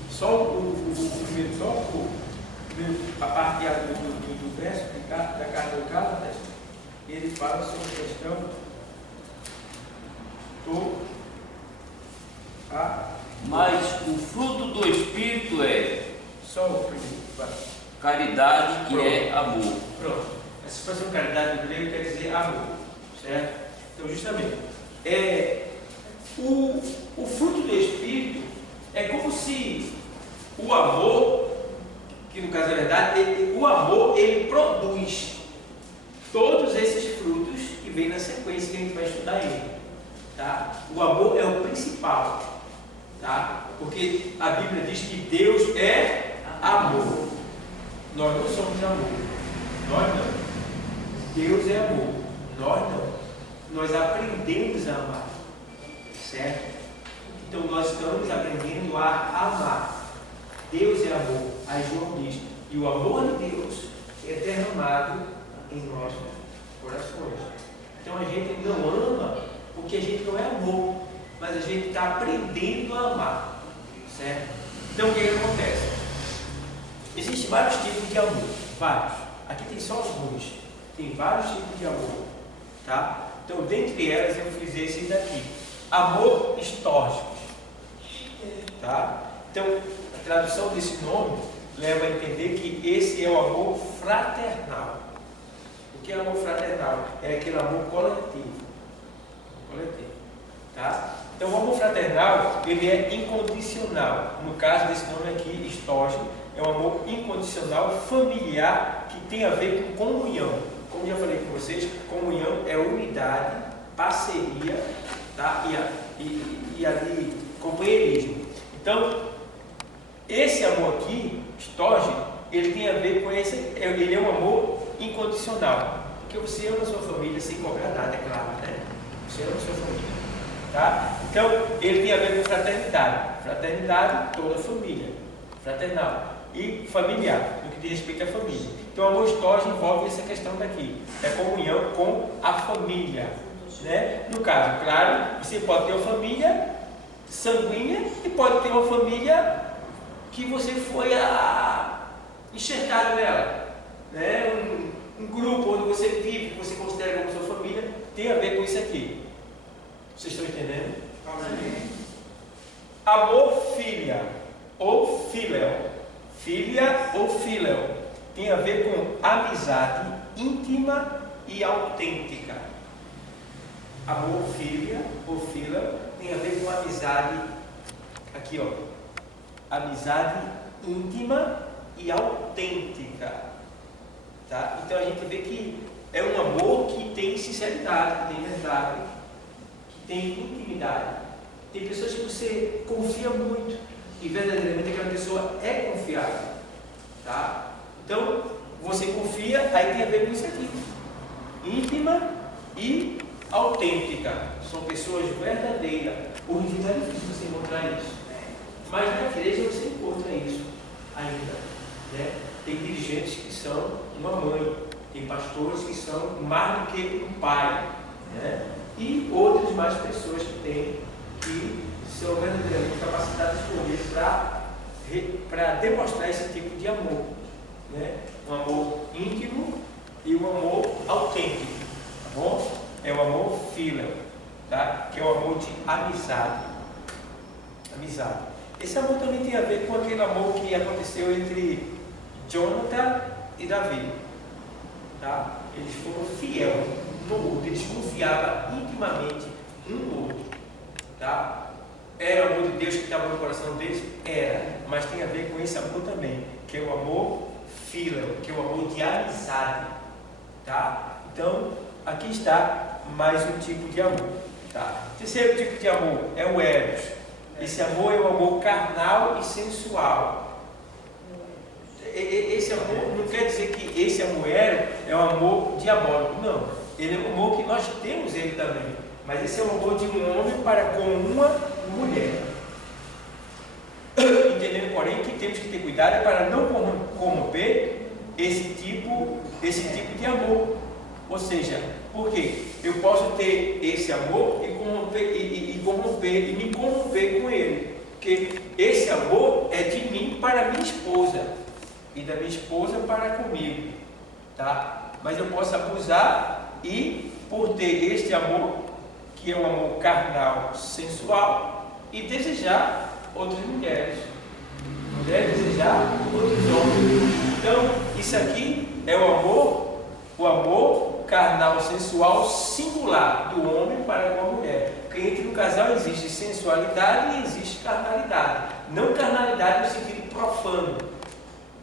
Só a parte do verso da carta de Gálatas, ele fala sobre a questão mas o fruto do Espírito é só o primeiro. Caridade, que Pronto. é amor. Pronto. Essa expressão caridade no grego quer dizer amor. Certo? Então, justamente, o fruto do Espírito é como se o amor, que no caso é verdade, o amor ele produz todos esses frutos que vem na sequência que a gente vai estudar ele. Tá? O amor é o principal. Tá? Porque a Bíblia diz que Deus é amor. Nós não somos amor. Nós não. Deus é amor. Nós não. Nós aprendemos a amar. Certo? Então nós estamos aprendendo a amar. Deus é amor. Aí João diz, e o amor de Deus é derramado em nossos corações. Então a gente não ama porque a gente não é amor, mas a gente está aprendendo a amar. Certo? Então o que acontece? Existem vários tipos de amor. Vários. Aqui tem só alguns. Tem vários tipos de amor. Tá? Então, dentre elas, eu fiz esse daqui. Amor estórgicos. Tá? Então, a tradução desse nome leva a entender que esse é o amor fraternal. O que é amor fraternal? É aquele amor coletivo. Tá? Então, o amor fraternal, ele é incondicional. No caso desse nome aqui, estógico, é um amor incondicional, familiar, que tem a ver com comunhão. Como já falei com vocês, comunhão é unidade, parceria, tá? e ali, companheirismo. Então, esse amor aqui, estógico, ele tem a ver com ele é um amor incondicional. Porque você ama a sua família sem cobrar nada, é claro, né? Você ama a sua família. Tá? Então, ele tem a ver com fraternidade. Fraternidade, toda a família. Fraternal. E familiar, no que diz respeito à família. Então, o amor estógico envolve essa questão daqui. É comunhão com a família. Né? No caso, claro, você pode ter uma família sanguínea e pode ter uma família que você foi enxertado nela. Né? Um grupo onde você vive, que você considera como sua família, tem a ver com isso aqui. Vocês estão entendendo? Amém. Amor filia ou filéu. Filia ou filéu tem a ver com amizade íntima e autêntica. Amor, filia ou filéu tem a ver com amizade, aqui ó, amizade íntima e autêntica, tá? Então a gente vê que é um amor que tem sinceridade, que tem verdade, que tem intimidade. Tem pessoas que você confia muito e verdadeiramente aquela pessoa é confiável, tá? Então você confia, aí tem a ver com isso aqui, íntima e autêntica. São pessoas verdadeiras. Hoje é difícil você encontrar isso, mas na igreja você encontra isso ainda, né? Tem dirigentes que são uma mãe, tem pastores que são mais do que um pai, né? E outras mais pessoas que são verdadeiramente capacitadas por Deus para demonstrar esse tipo de amor, né? Um amor íntimo e um amor autêntico, tá bom? É o amor filial, tá? Que é o amor de amizade. Amizade. Esse amor também tem a ver com aquele amor que aconteceu entre Jonathan e Davi, tá? Eles foram fiéis no outro, eles confiavam intimamente um no outro, tá? Era o amor de Deus que estava no coração deles? Era, mas tem a ver com esse amor também, que é o amor filial, que é o amor de amizade, tá? Então, aqui está mais um tipo de amor, tá? O terceiro tipo de amor é o eros. Esse amor é o amor carnal e sensual. Esse amor não quer dizer que esse amor é um amor diabólico, não. Ele é um amor que nós temos ele também, mas esse é o amor de um homem para com uma mulher. Entendendo, porém, que temos que ter cuidado para não corromper esse tipo de amor. Ou seja, porque eu posso ter esse amor e me corromper com ele. Porque esse amor é de mim para minha esposa e da minha esposa para comigo, tá? Mas eu posso abusar e, por ter este amor, que é um amor carnal, sensual, e desejar outras mulheres, desejar outros homens. Então, isso aqui é o amor carnal, sensual, singular do homem para com a mulher. Porque entre o casal existe sensualidade e existe carnalidade. Não carnalidade no sentido profano,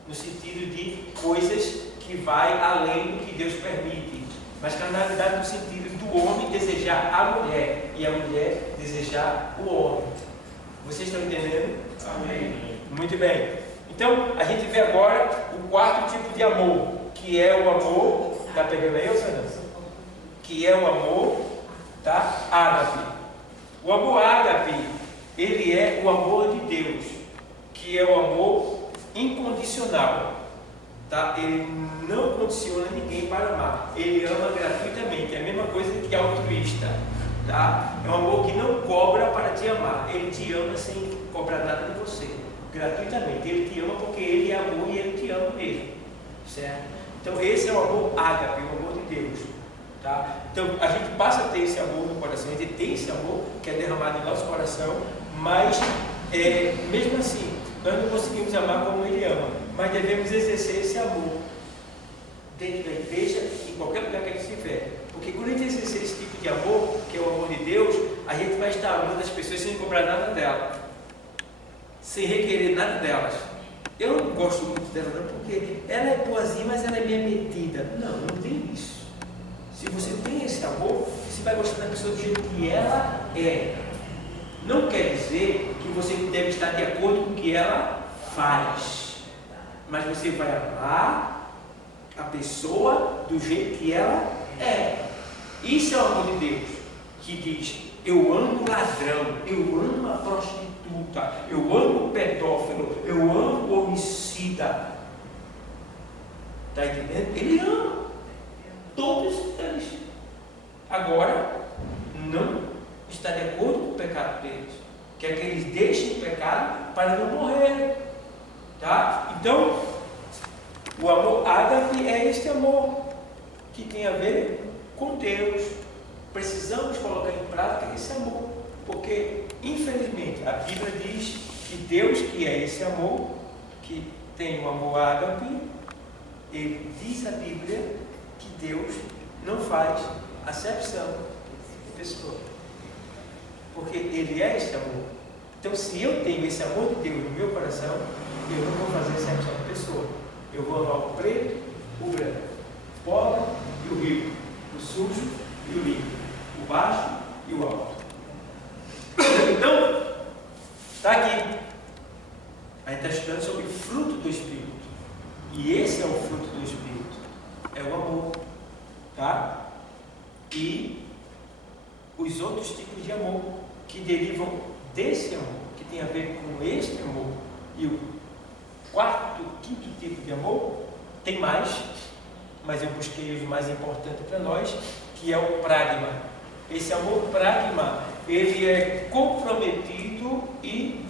no sentido de coisas que vai além do que Deus permite, mas carnalidade no sentido do homem desejar a mulher e a mulher desejar o homem. Vocês estão entendendo? Amém. Muito bem. Então, a gente vê agora o quarto tipo de amor, que é o amor... Está pegando aí, Sandra? Que é o amor, tá? Ágape. O amor ágape, ele é o amor de Deus, que é o amor incondicional, tá? Ele não condiciona ninguém para amar. Ele ama gratuitamente, é a mesma coisa que altruísta, tá? É um amor que não cobra para te amar. Ele te ama sem cobrar nada de você, gratuitamente. Ele te ama porque ele é amor e ele te ama mesmo, certo? Então esse é o amor ágape, o amor de Deus, tá? Então a gente passa a ter esse amor no coração, a gente tem esse amor que é derramado em nosso coração, mas mesmo assim nós não conseguimos amar como ele ama, mas devemos exercer esse amor dentro da igreja, em qualquer lugar que a gente estiver, porque quando a gente exercer esse tipo de amor, que é o amor de Deus, a gente vai estar amando as pessoas sem cobrar nada delas, sem requerer nada delas. Eu não gosto muito dela não, porque ela é boazinha, mas ela é meio metida. Não, não tem isso. Se você tem esse amor, você vai gostar da pessoa do jeito que ela é. Não quer dizer que você deve estar de acordo com o que ela faz, mas você vai amar a pessoa do jeito que ela é. Isso é o amor de Deus, que diz: eu amo o ladrão, eu amo a prostituta, eu amo o pedófilo, eu amo o homicida. Está entendendo? Ele ama todos eles. Agora, não está de acordo com o pecado deles. Quer que eles deixem o pecado para não morrer. Tá? Então, o amor ágape é este amor que tem a ver com Deus. Precisamos colocar em prática esse amor, porque infelizmente a Bíblia diz que Deus, que é esse amor, que tem o amor ágape, ele diz a Bíblia que Deus não faz acepção de pessoa, porque ele é esse amor. Então, se eu tenho esse amor de Deus no meu coração, eu não vou fazer acepção de pessoa. Eu vou amar o preto, o branco, o pobre e o rico, o sujo e o limpo, o baixo e o alto. Então, está aqui. A gente está estudando sobre o fruto do Espírito. E esse é o fruto do Espírito. É o amor. Tá? E os outros tipos de amor que derivam desse amor, que tem a ver com este amor. E o quarto, quinto tipo de amor, tem mais, mas eu busquei os mais importantes para nós, que é o pragma. Esse amor pragma, ele é comprometido e,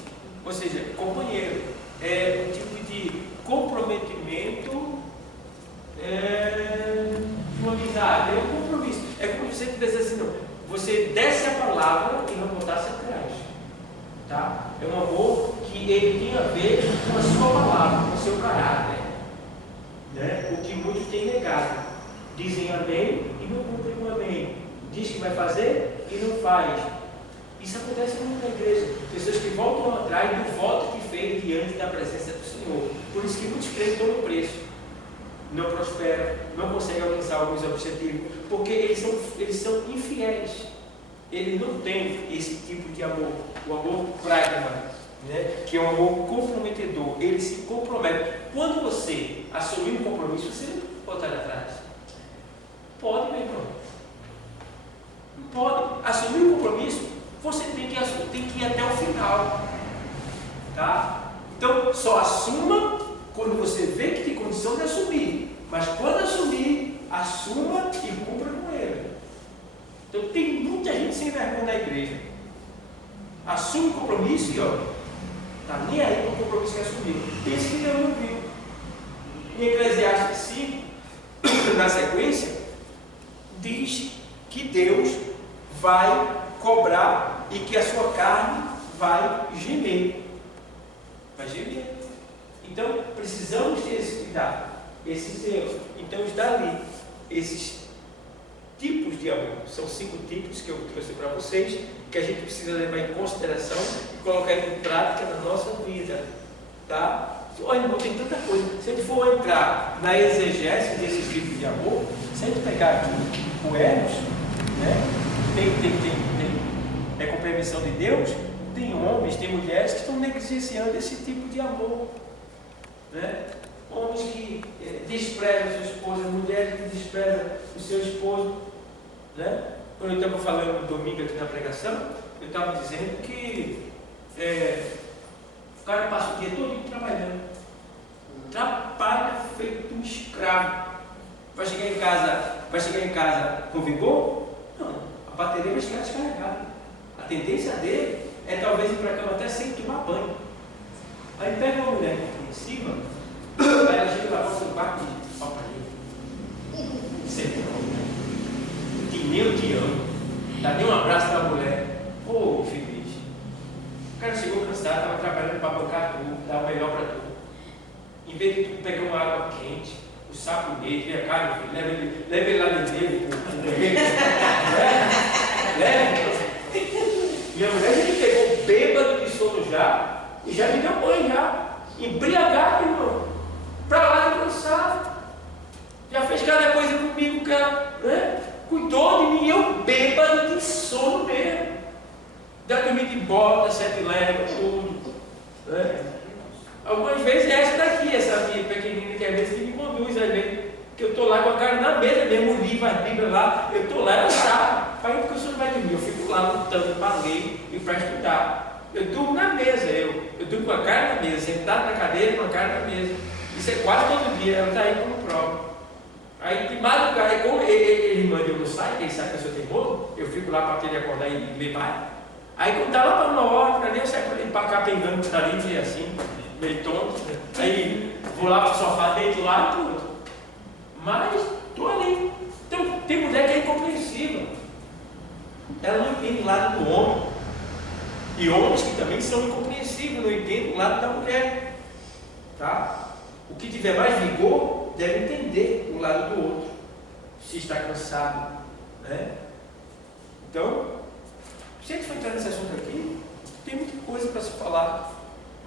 ou seja, companheiro. É um tipo de comprometimento, uma amizade, é um compromisso. É como se você tivesse assim, não, você desce a palavra e não botasse atrás. Tá? É um amor que ele tem a ver com a sua palavra, com o seu caráter, né? O que muitos têm negado. Dizem amém e não cumprem o amém. Diz que vai fazer e não faz. Isso acontece muito na igreja. Pessoas que voltam atrás do voto que fez diante da presença do Senhor. Por isso que muitos crentes dão o preço. Não prosperam, não conseguem alcançar alguns objetivos, porque eles são infiéis. Ele não tem esse tipo de amor, o amor pragma, né? Que é um amor comprometedor. Ele se compromete. Quando você assumir um compromisso, você não pode voltar atrás. Pode, meu irmão. Pode. Assumir um compromisso, você tem que ir até o final. Tá? Então, só assuma quando você vê que tem condição de assumir. Mas quando assumir, assuma e cumpra com ele. Então tem muita gente sem vergonha na igreja. Assume o compromisso e ó, tá nem aí com o compromisso que assumiu. Pensa que Deus não viu. Em Eclesiastes 5, na sequência, diz que Deus vai cobrar e que a sua carne vai gemer. Vai gemer. Então precisamos ter esse cuidado, esse zelo. Então está ali esses tipos de amor. São 5 tipos que eu trouxe para vocês, que a gente precisa levar em consideração e colocar em prática na nossa vida. Tá? Olha, irmão, tem tanta coisa. Se a gente for entrar na exegese desses tipos de amor, se a gente pegar aqui o Eros, né? É com permissão de Deus, tem homens, tem mulheres que estão negligenciando esse tipo de amor. Né? Homens que desprezam sua esposa, mulheres que desprezam o seu esposo. Né? Quando eu estava falando no domingo aqui na pregação, eu estava dizendo que o cara passa o dia todo trabalhando, trabalha feito um escravo. Vai chegar em casa com vigor? Não, a bateria vai chegar descarregada. A tendência dele é talvez ir para a cama até sem tomar banho. Aí pega uma mulher aqui em cima, aí ela chega lá no quarto e diz: ó, para mim, você não, que nem eu te amo, dá nem um abraço para a mulher. Ô, feliz. O cara chegou cansado, estava trabalhando para bancar tudo, dar o melhor para tudo. Em vez de tu pegar uma água quente, o saco dele, vem cá, meu filho, leva ele lá no enterro, leva. Minha mulher já me pegou bêbado de sono já, e já me deu banho já, embriagado, irmão, para lá de cansado, já fez cada coisa comigo, cara, né? Cuidou de mim, eu bêbado de sono mesmo, já dormi de bota, 7 léguas, tudo, né? Algumas vezes é essa daqui, essa minha pequenina que às vezes me conduz, às vezes, que eu estou lá com a cara na mesa mesmo, o livro, a Bíblia lá, eu estou lá, ela sabe, pai, porque o senhor não vai dormir, eu fico lá lutando para ler e para estudar. Eu durmo na mesa, eu durmo com a cara na mesa, sentado na cadeira com a cara na mesa. Isso é quase todo dia, ela está aí como prova. Aí de madrugada, como ele manda eu não saio, quem sabe que eu sou teimoso, eu fico lá para ele acordar e ler mais. Aí quando está lá para uma hora, para nem eu sair para cá pegando que está ali, e assim, meio tonto. Aí vou lá para o sofá, deito lá e tudo. Mas estou ali. Então, tem mulher que é incompreensível. Ela não entende o lado do homem. E homens que também são incompreensíveis, não entendem o lado da mulher. Tá? O que tiver mais vigor deve entender o lado do outro, se está cansado. Né? Então, se a gente for entrar nesse assunto aqui, tem muita coisa para se falar,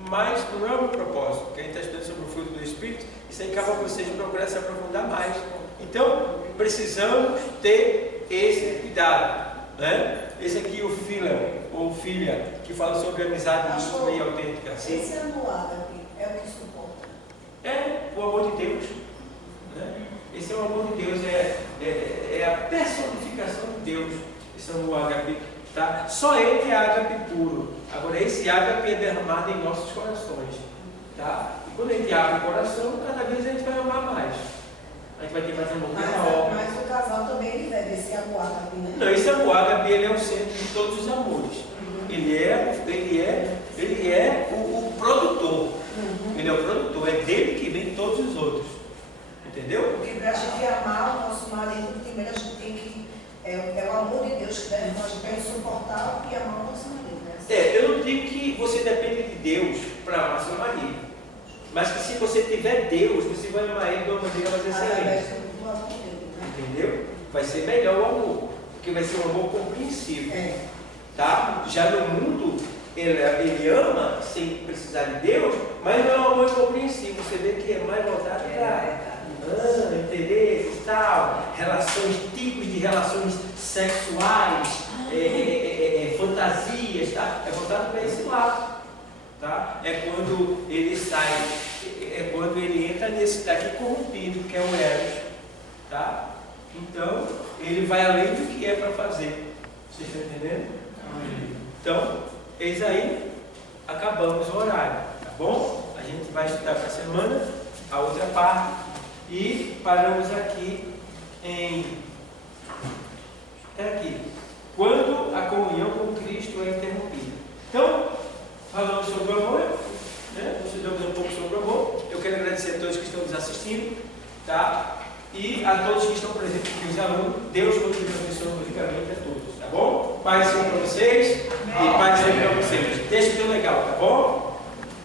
mas não é o meu propósito, porque a gente está estudando sobre o fruto do Espírito, isso aí acaba vocês procurar se aprofundar mais. Então, precisamos ter esse cuidado. Né? Esse aqui, o filha, ou filha, que fala sobre amizade íntima e autêntica. Assim. Esse amor ágape é o que suporta. É o amor de Deus. Né? Esse é o amor de Deus, é a personificação de Deus. Esse amor ágape. Tá? Só ele é ágape puro. Agora, esse ágape é derramado em nossos corações. Tá? E quando a gente abre o coração, cada vez a gente vai amar mais. A gente vai ter mais amor pela obra. Mas o casal também ele deve esse amor ágape, né? Não, esse amor ágape, ele é o centro de todos os amores. Ele é o produtor. Ele é o produtor. É dele que vem todos os outros. Entendeu? Porque para a gente amar o nosso marido, primeiro a gente tem que... É o amor de Deus que deve nós suportar e amar o nosso marido. Né? Eu não digo que você depende de Deus para amar seu marido. Mas que se você tiver Deus, você vai amar ele de uma maneira mais excelente. Entendeu? Vai ser melhor o amor. Porque vai ser um amor compreensivo. Tá? Já no mundo, ele ama sem precisar de Deus, mas não é um amor incompreensível. Você vê que é mais voltado para interesses, tal, relações, tipos de relações sexuais, fantasias, tá? É voltado para esse lado. Tá? É quando ele sai, é quando ele entra nesse daqui corrompido, que é o Eros. Tá? Então, ele vai além do que é para fazer. Vocês estão entendendo? Então, eis aí, acabamos o horário. Tá bom? A gente vai estudar para a semana a outra parte e paramos aqui em. Aqui. Quando a comunhão com Cristo é interrompida. Então, falamos sobre o amor, né? Estudamos um pouco sobre o amor. Eu quero agradecer a todos que estão nos assistindo, tá? E a todos que estão presentes aqui, os alunos. Deus continue abençoando ricamente a todos, tá bom? Paz seja para vocês e paz seja para vocês. Deixa o teu legal, tá bom?